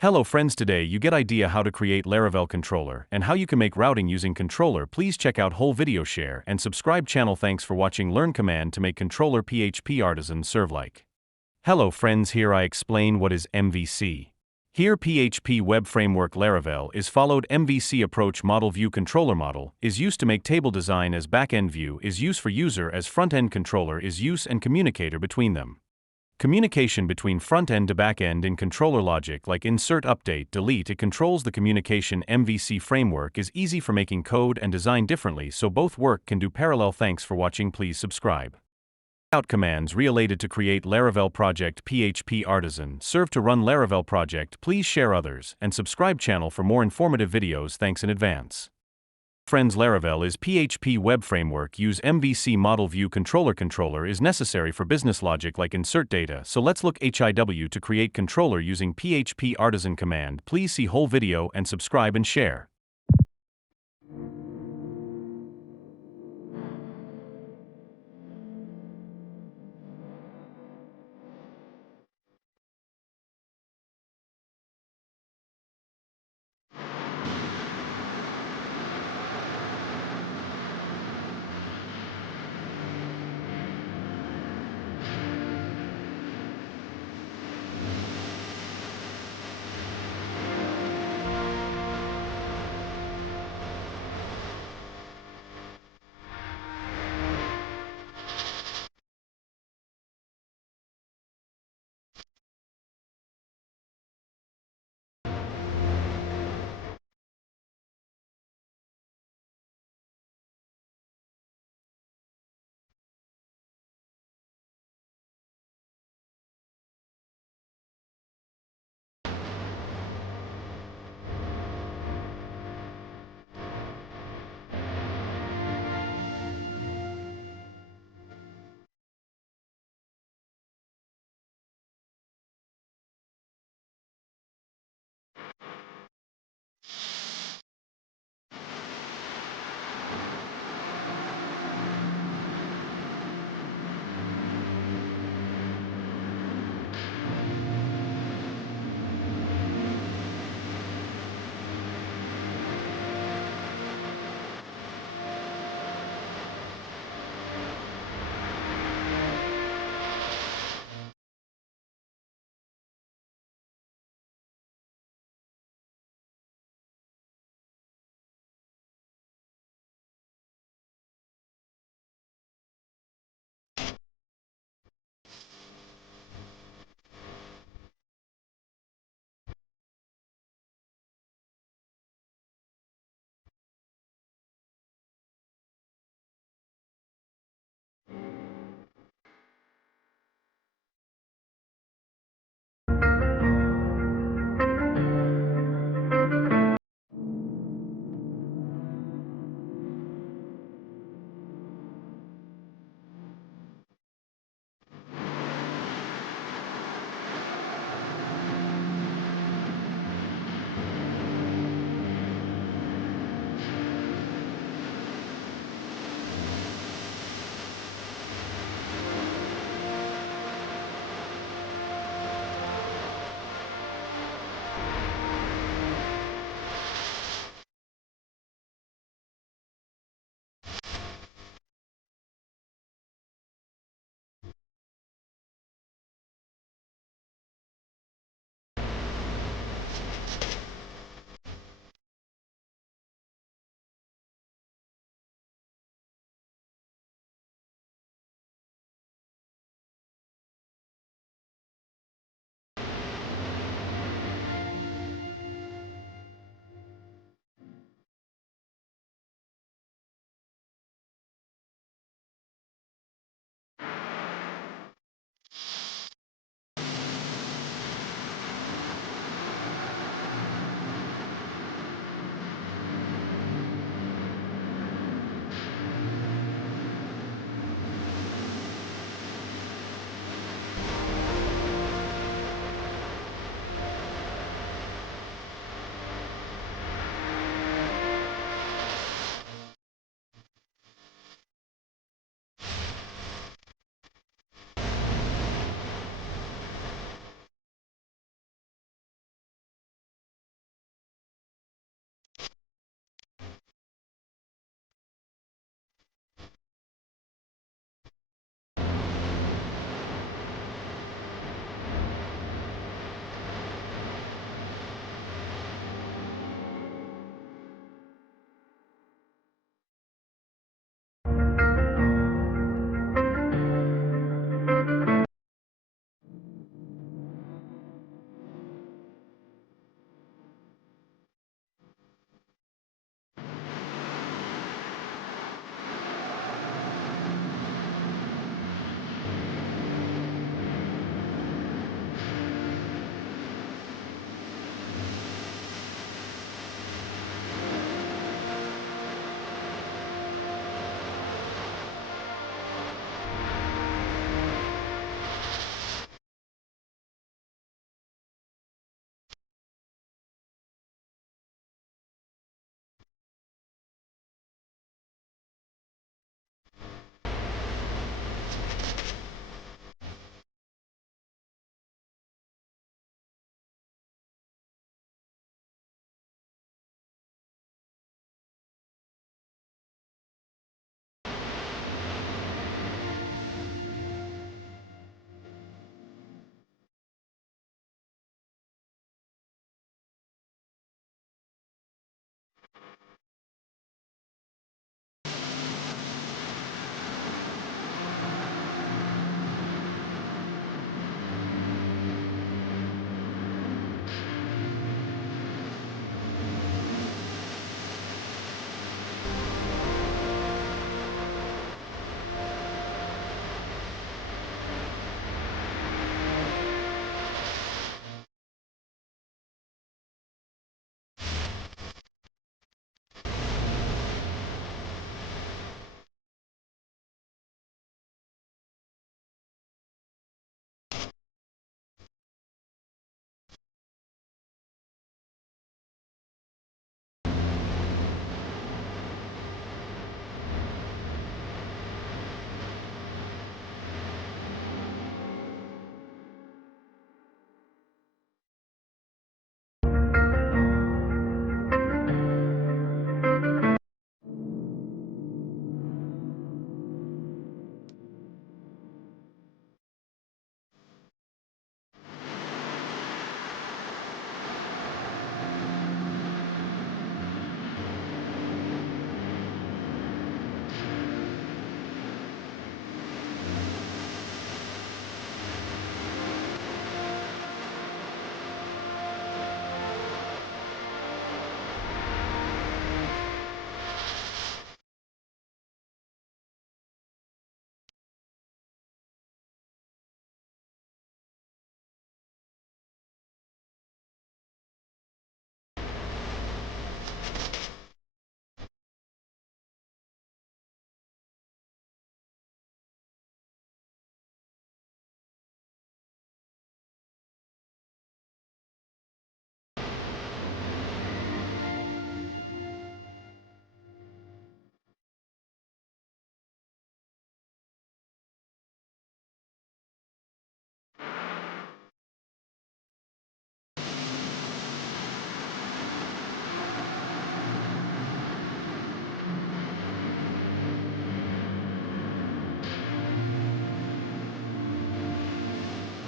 Hello friends, today you get idea how to create Laravel controller and how you can make routing using controller. Please check out whole video, share and subscribe channel. Thanks for watching. Learn command to make controller PHP artisan serve like. Hello friends, here I explain what is MVC. Here PHP web framework Laravel is followed. MVC approach model view controller model is used to make table design as backend view is used for user as front-end controller is use and communicator between them. Communication between front-end to back-end in controller logic like insert, update, delete. It controls the communication. MVC framework is easy for making code and design differently so both work can do parallel. Thanks for watching. Please subscribe. Out commands related to create Laravel project PHP artisan serve to run Laravel project. Please share others and subscribe channel for more informative videos. Thanks in advance. Friends, Laravel is PHP web framework. Use MVC model view controller is necessary for business logic like insert data. So let's look HIW to create controller using PHP artisan command. Please see whole video and subscribe and share.